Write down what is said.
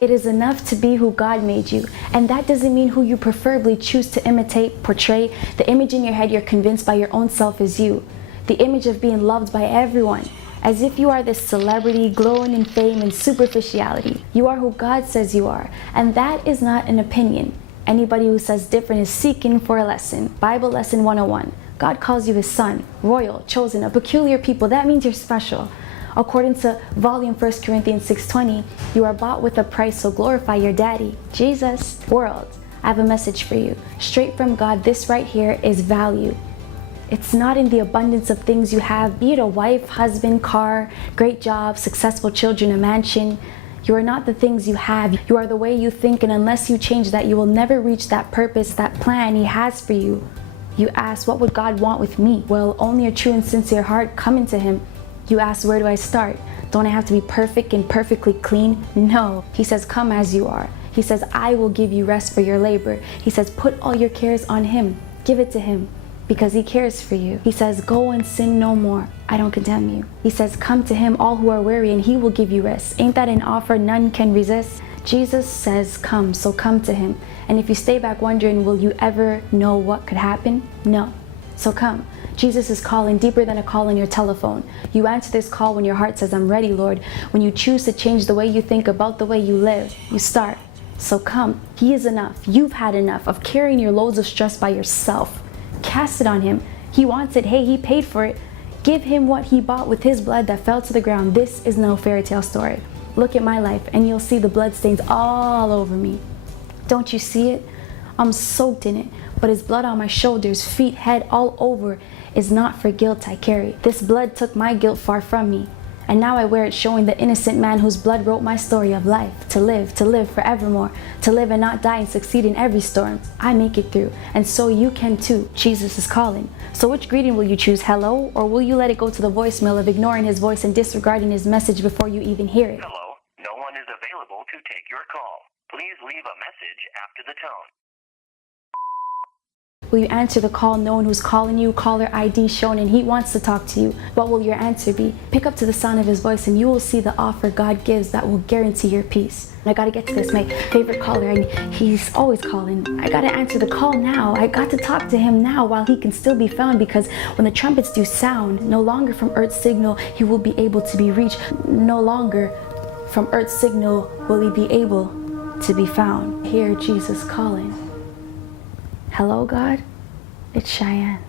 It is enough to be who God made you. And that doesn't mean who you preferably choose to imitate, portray. The image in your head you're convinced by your own self is you. The image of being loved by everyone. As if you are this celebrity glowing in fame and superficiality. You are who God says you are. And that is not an opinion. Anybody who says different is seeking for a lesson. Bible lesson 101. God calls you his son, royal, chosen, a peculiar people. That means you're special. According to volume 1 Corinthians 6:20, you are bought with a price, so glorify your daddy, Jesus. World, I have a message for you. Straight from God, this right here is value. It's not in the abundance of things you have, be it a wife, husband, car, great job, successful children, a mansion. You are not the things you have. You are the way you think, and unless you change that, you will never reach that purpose, that plan he has for you. You ask, what would God want with me? Well, only a true and sincere heart coming to him. You ask, where do I start? Don't I have to be perfect and perfectly clean? No. He says, come as you are. He says, I will give you rest for your labor. He says, put all your cares on him. Give it to him because he cares for you. He says, go and sin no more. I don't condemn you. He says, come to him, all who are weary, and he will give you rest. Ain't that an offer none can resist? Jesus says, come, so come to him. And if you stay back wondering, will you ever know what could happen? No. So come. Jesus is calling deeper than a call on your telephone. You answer this call when your heart says, I'm ready, Lord. When you choose to change the way you think about the way you live, you start. So come. He is enough. You've had enough of carrying your loads of stress by yourself. Cast it on him. He wants it. Hey, he paid for it. Give him what he bought with his blood that fell to the ground. This is no fairy tale story. Look at my life and you'll see the blood stains all over me. Don't you see it? I'm soaked in it, but his blood on my shoulders, feet, head, all over is not for guilt I carry. This blood took my guilt far from me, and now I wear it showing the innocent man whose blood wrote my story of life. To live forevermore, to live and not die and succeed in every storm. I make it through, and so you can too. Jesus is calling. So which greeting will you choose, hello, or will you let it go to the voicemail of ignoring his voice and disregarding his message before you even hear it? Hello, no one is available to take your call. Please leave a message after the tone. Will you answer the call knowing who's calling you, caller ID shown, and he wants to talk to you? What will your answer be? Pick up to the sound of his voice and you will see the offer God gives that will guarantee your peace. I gotta get to this, my favorite caller, and he's always calling. I gotta answer the call now. I got to talk to him now while he can still be found, because when the trumpets do sound, no longer from Earth's signal he will be able to be reached. No longer from Earth's signal will he be able to be found. Hear Jesus calling. Hello, God? It's Cheyenne.